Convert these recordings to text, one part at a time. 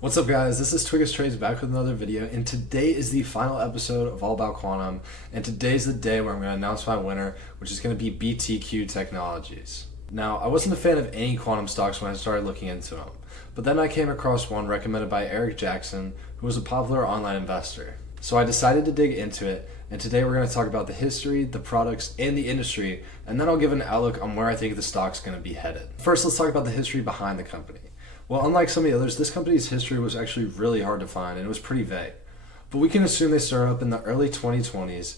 What's up guys, this is Twiggus Trades back with another video, and today is the final episode of All About Quantum, and today's the day where I'm going to announce my winner, which is going to be BTQ Technologies. Now, I wasn't a fan of any quantum stocks when I started looking into them, but then I came across one recommended by Eric Jackson, who was a popular online investor. So I decided to dig into it, and today we're going to talk about the history, the products, and the industry, and then I'll give an outlook on where I think the stock's going to be headed. First, let's talk about the history behind the company. Well, unlike some of the others, this company's history was actually really hard to find and it was pretty vague. But we can assume they started up in the early 2020s,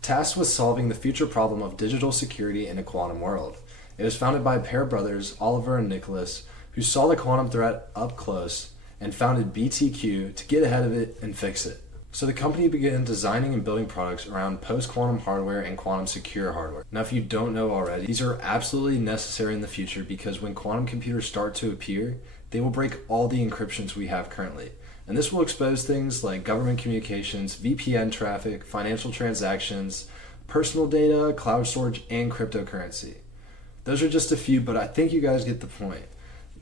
tasked with solving the future problem of digital security in a quantum world. It was founded by a pair of brothers, Oliver and Nicholas, who saw the quantum threat up close and founded BTQ to get ahead of it and fix it. So the company began designing and building products around post-quantum hardware and quantum secure hardware. Now, if you don't know already, these are absolutely necessary in the future because when quantum computers start to appear, they will break all the encryptions we have currently. And this will expose things like government communications, VPN traffic, financial transactions, personal data, cloud storage, and cryptocurrency. Those are just a few, but I think you guys get the point.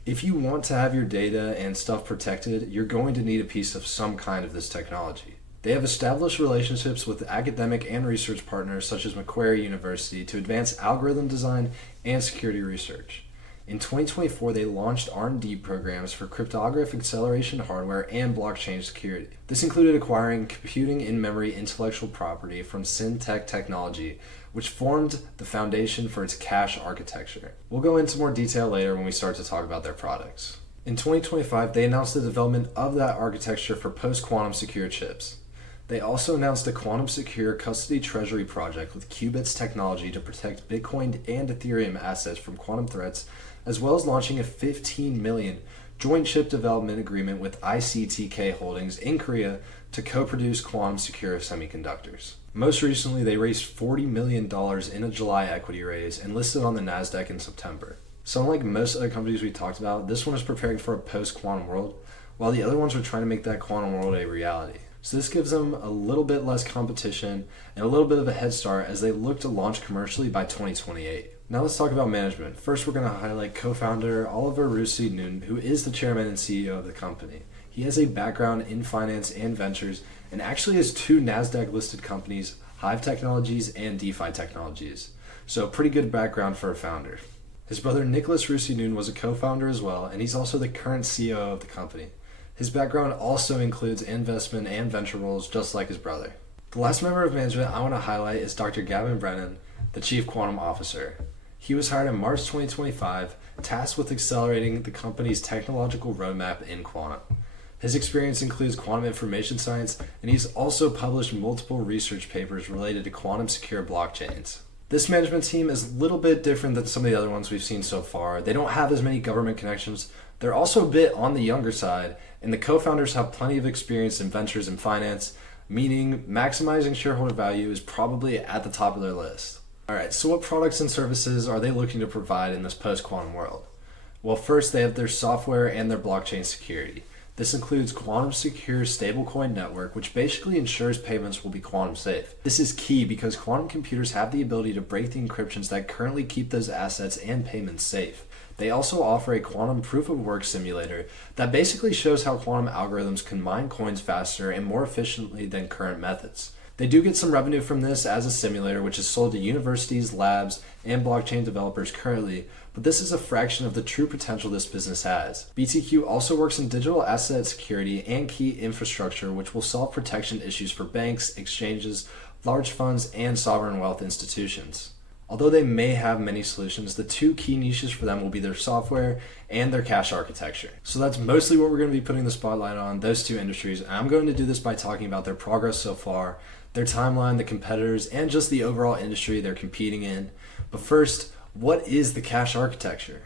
If you want to have your data and stuff protected, you're going to need a piece of some kind of this technology. They have established relationships with academic and research partners such as Macquarie University to advance algorithm design and security research. In 2024, they launched R&D programs for cryptographic acceleration hardware and blockchain security. This included acquiring computing in-memory intellectual property from Syntec Technology, which formed the foundation for its cache architecture. We'll go into more detail later when we start to talk about their products. In 2025, they announced the development of that architecture for post-quantum secure chips. They also announced a quantum secure custody treasury project with qubits technology to protect Bitcoin and Ethereum assets from quantum threats, as well as launching a $15 million joint chip development agreement with ICTK Holdings in Korea to co-produce quantum secure semiconductors. Most recently, they raised $40 million in a July equity raise and listed on the NASDAQ in September. So unlike most other companies we talked about, this one is preparing for a post-quantum world, while the other ones are trying to make that quantum world a reality. So this gives them a little bit less competition and a little bit of a head start as they look to launch commercially by 2028. Now let's talk about management. First, we're going to highlight co-founder Oliver Russi-Nunn, who is the chairman and CEO of the company. He has a background in finance and ventures and actually has two NASDAQ-listed companies, Hive Technologies and DeFi Technologies. So a pretty good background for a founder. His brother Nicholas Russi-Nunn was a co-founder as well, and he's also the current CEO of the company. His background also includes investment and venture roles just like his brother. The last member of management I want to highlight is Dr. Gavin Brennan, the Chief Quantum Officer. He was hired in March 2025, tasked with accelerating the company's technological roadmap in quantum. His experience includes quantum information science, and he's also published multiple research papers related to quantum secure blockchains. This management team is a little bit different than some of the other ones we've seen so far. They don't have as many government connections. They're also a bit on the younger side, and the co-founders have plenty of experience in ventures and finance, meaning maximizing shareholder value is probably at the top of their list. Alright, so what products and services are they looking to provide in this post-quantum world? Well, first they have their software and their blockchain security. This includes quantum secure stablecoin network, which basically ensures payments will be quantum safe. This is key because quantum computers have the ability to break the encryptions that currently keep those assets and payments safe. They also offer a quantum proof of work simulator that basically shows how quantum algorithms can mine coins faster and more efficiently than current methods. They do get some revenue from this as a simulator, which is sold to universities, labs, and blockchain developers currently, but this is a fraction of the true potential this business has. BTQ also works in digital asset security and key infrastructure, which will solve protection issues for banks, exchanges, large funds, and sovereign wealth institutions. Although they may have many solutions, the two key niches for them will be their software and their cache architecture. So that's mostly what we're going to be putting the spotlight on, those two industries. And I'm going to do this by talking about their progress so far, their timeline, the competitors, and just the overall industry they're competing in. But first, what is the cache architecture?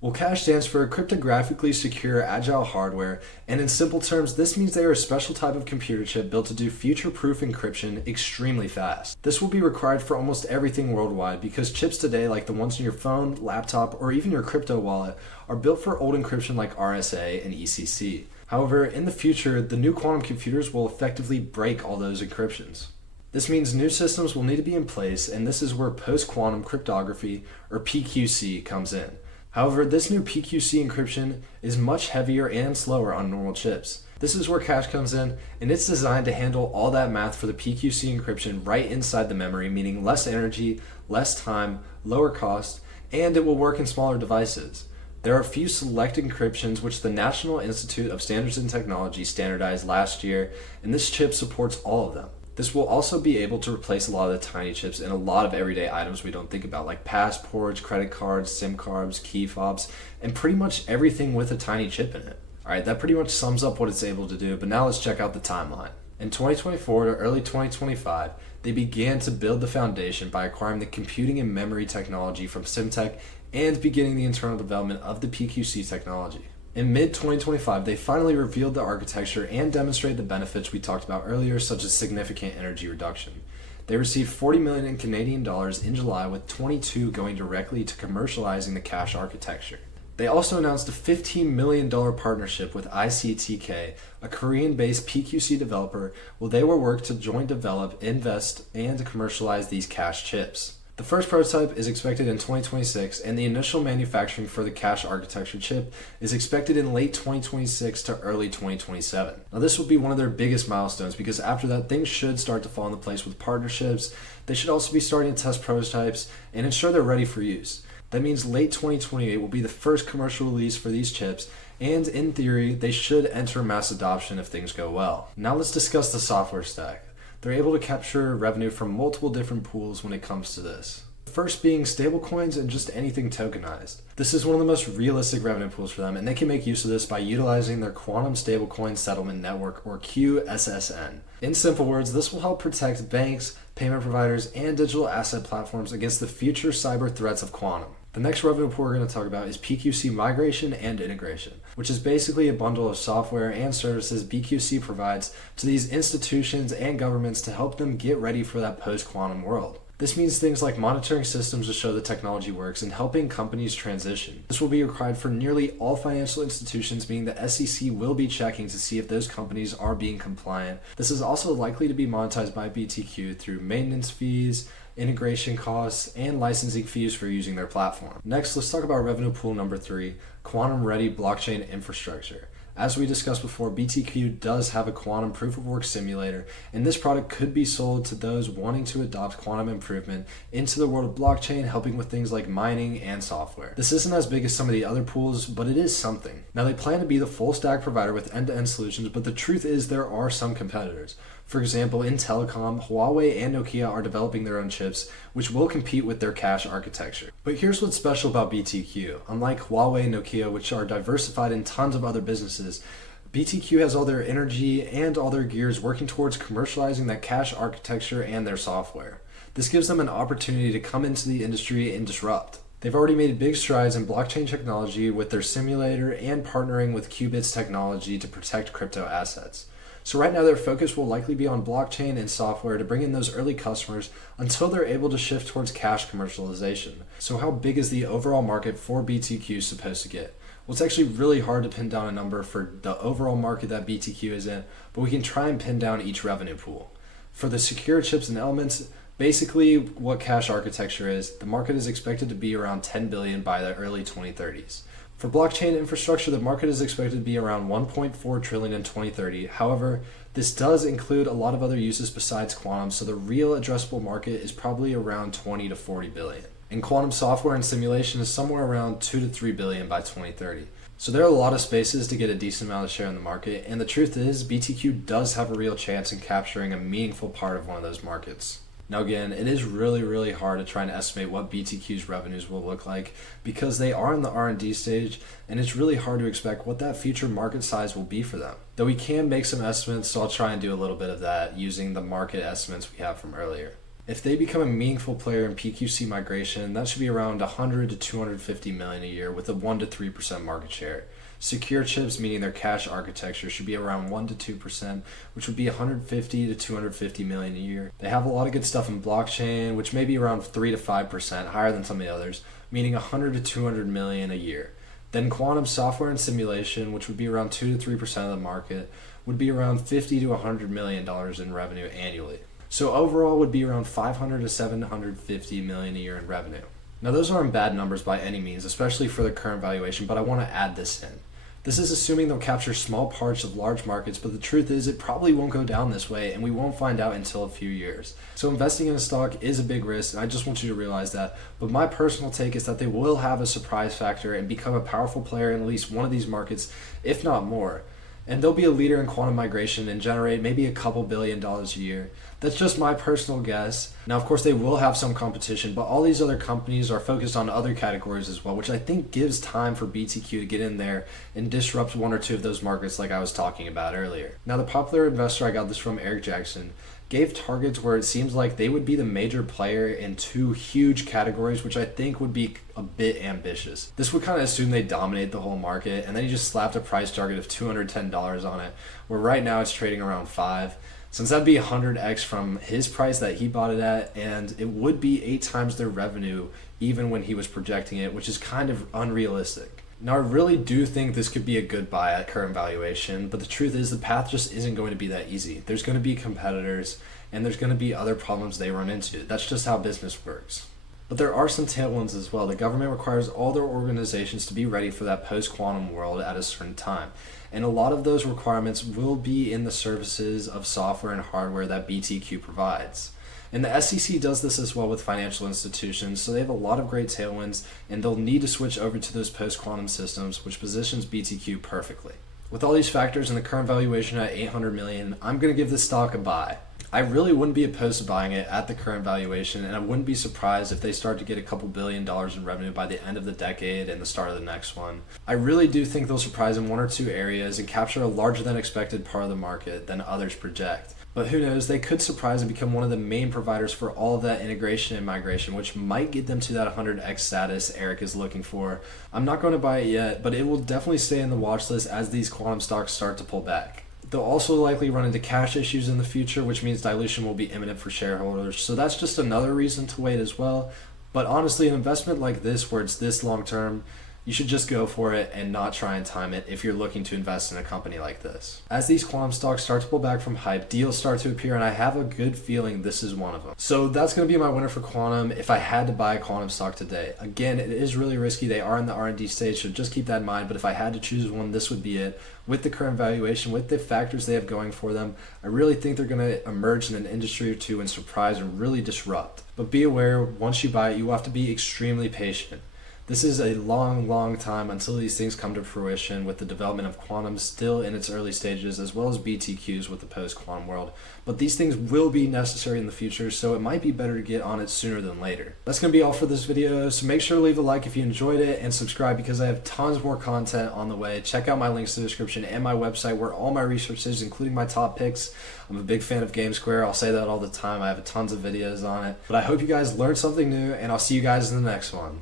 Well, cache stands for cryptographically secure agile hardware, and in simple terms, this means they are a special type of computer chip built to do future-proof encryption extremely fast. This will be required for almost everything worldwide because chips today, like the ones in your phone, laptop, or even your crypto wallet, are built for old encryption like RSA and ECC. However, in the future, the new quantum computers will effectively break all those encryptions. This means new systems will need to be in place, and this is where post-quantum cryptography, or PQC, comes in. However, this new PQC encryption is much heavier and slower on normal chips. This is where cache comes in, and it's designed to handle all that math for the PQC encryption right inside the memory, meaning less energy, less time, lower cost, and it will work in smaller devices. There are a few select encryptions which the National Institute of Standards and Technology standardized last year, and this chip supports all of them. This will also be able to replace a lot of the tiny chips in a lot of everyday items we don't think about, like passports, credit cards, SIM cards, key fobs, and pretty much everything with a tiny chip in it. Alright, that pretty much sums up what it's able to do, but now let's check out the timeline. In 2024 to early 2025, they began to build the foundation by acquiring the computing and memory technology from Symtec and beginning the internal development of the PQC technology. In mid-2025, they finally revealed the architecture and demonstrated the benefits we talked about earlier, such as significant energy reduction. They received $40 million in Canadian dollars in July, with 22 going directly to commercializing the cache architecture. They also announced a $15 million partnership with ICTK, a Korean-based PQC developer, where they will work to joint develop, invest, and commercialize these cache chips. The first prototype is expected in 2026, and the initial manufacturing for the cache architecture chip is expected in late 2026 to early 2027. Now, this will be one of their biggest milestones, because after that, things should start to fall into place with partnerships. They should also be starting to test prototypes and ensure they're ready for use. That means late 2028 will be the first commercial release for these chips, and in theory, they should enter mass adoption if things go well. Now let's discuss the software stack. They're able to capture revenue from multiple different pools when it comes to this. The first being stablecoins and just anything tokenized. This is one of the most realistic revenue pools for them, and they can make use of this by utilizing their Quantum Stablecoin Settlement Network, or QSSN. In simple words, this will help protect banks, payment providers, and digital asset platforms against the future cyber threats of quantum. The next revenue pool we're going to talk about is PQC migration and integration, which is basically a bundle of software and services BQC provides to these institutions and governments to help them get ready for that post-quantum world. This means things like monitoring systems to show the technology works and helping companies transition. This will be required for nearly all financial institutions, meaning the SEC will be checking to see if those companies are being compliant. This is also likely to be monetized by BTQ through maintenance fees, integration costs, and licensing fees for using their platform. Next, let's talk about revenue pool number 3, quantum-ready blockchain infrastructure. As we discussed before, BTQ does have a quantum proof-of-work simulator, and this product could be sold to those wanting to adopt quantum improvement into the world of blockchain, helping with things like mining and software. This isn't as big as some of the other pools, but it is something. Now, they plan to be the full-stack provider with end-to-end solutions, but the truth is there are some competitors. For example, in telecom, Huawei and Nokia are developing their own chips, which will compete with their cache architecture. But here's what's special about BTQ. Unlike Huawei and Nokia, which are diversified in tons of other businesses, BTQ has all their energy and all their gears working towards commercializing that cache architecture and their software. This gives them an opportunity to come into the industry and disrupt. They've already made big strides in blockchain technology with their simulator and partnering with Qubits technology to protect crypto assets. So right now their focus will likely be on blockchain and software to bring in those early customers until they're able to shift towards cash commercialization. So how big is the overall market for BTQ supposed to get? Well, it's actually really hard to pin down a number for the overall market that BTQ is in, but we can try and pin down each revenue pool. For the secure chips and elements, basically what cache architecture is, the market is expected to be around $10 billion by the early 2030s. For blockchain infrastructure, the market is expected to be around $1.4 trillion in 2030. However, this does include a lot of other uses besides quantum, so the real addressable market is probably around 20 to 40 billion. And quantum software and simulation is somewhere around 2 to 3 billion by 2030. So there are a lot of spaces to get a decent amount of share in the market, and the truth is BTQ does have a real chance in capturing a meaningful part of one of those markets. Now again, it is really hard to try and estimate what BTQ's revenues will look like because they are in the R&D stage, and it's really hard to expect what that future market size will be for them. Though we can make some estimates, so I'll try and do a little bit of that using the market estimates we have from earlier. If they become a meaningful player in PQC migration, that should be around 100 to 250 million a year with a 1 to 3% market share. Secure chips, meaning their cache architecture, should be around 1 to 2%, which would be 150 to 250 million a year. They have a lot of good stuff in blockchain, which may be around 3 to 5%, higher than some of the others, meaning 100 to 200 million a year. Then quantum software and simulation, which would be around 2 to 3% of the market, would be around 50 to 100 million dollars in revenue annually. So overall would be around 500 to 750 million a year in revenue. Now those aren't bad numbers by any means, especially for the current valuation, but I want to add this in. This is assuming they'll capture small parts of large markets, but the truth is it probably won't go down this way and we won't find out until a few years. So investing in a stock is a big risk, and I just want you to realize that. But my personal take is that they will have a surprise factor and become a powerful player in at least one of these markets, if not more. And they'll be a leader in quantum migration and generate maybe a couple $1 billion a year. That's just my personal guess. Now, of course, they will have some competition, but all these other companies are focused on other categories as well, which I think gives time for BTQ to get in there and disrupt one or two of those markets like I was talking about earlier. Now, the popular investor, I got this from Eric Jackson, gave targets where it seems like they would be the major player in two huge categories, which I think would be a bit ambitious. This would kind of assume they dominate the whole market, and then he just slapped a price target of $210 on it, where right now it's trading around 5. Since that'd be 100x from his price that he bought it at, and it would be 8 times their revenue even when he was projecting it, which is kind of unrealistic. Now, I really do think this could be a good buy at current valuation, but the truth is the path just isn't going to be that easy. There's going to be competitors, and there's going to be other problems they run into. That's just how business works. But there are some tailwinds as well. The government requires all their organizations to be ready for that post-quantum world at a certain time. And a lot of those requirements will be in the services of software and hardware that BTQ provides. And the SEC does this as well with financial institutions, so they have a lot of great tailwinds, and they'll need to switch over to those post-quantum systems, which positions BTQ perfectly. With all these factors and the current valuation at $800 million, I'm going to give this stock a buy. I really wouldn't be opposed to buying it at the current valuation, and I wouldn't be surprised if they start to get a couple $1 billion in revenue by the end of the decade and the start of the next one. I really do think they'll surprise in one or two areas and capture a larger than expected part of the market than others project. But who knows, they could surprise and become one of the main providers for all of that integration and migration, which might get them to that 100x status Eric is looking for. I'm not going to buy it yet, but it will definitely stay in the watch list as these quantum stocks start to pull back. They'll also likely run into cash issues in the future, which means dilution will be imminent for shareholders. So that's just another reason to wait as well. But honestly, an investment like this, where it's this long term, you should just go for it and not try and time it if you're looking to invest in a company like this. As these quantum stocks start to pull back from hype, deals start to appear, and I have a good feeling this is one of them. So that's going to be my winner for quantum if I had to buy a quantum stock today. Again, it is really risky. They are in the R&D stage, so just keep that in mind. But if I had to choose one, this would be it. With the current valuation, with the factors they have going for them, I really think they're going to emerge in an industry or two and surprise and really disrupt. But be aware, once you buy it, you will have to be extremely patient. This is a long time until these things come to fruition, with the development of quantum still in its early stages, as well as BTQs with the post-quantum world. But these things will be necessary in the future, so it might be better to get on it sooner than later. That's going to be all for this video, so make sure to leave a like if you enjoyed it, and subscribe because I have tons more content on the way. Check out my links in the description and my website where all my research is, including my top picks. I'm a big fan of GameSquare. I'll say that all the time. I have tons of videos on it. But I hope you guys learned something new, and I'll see you guys in the next one.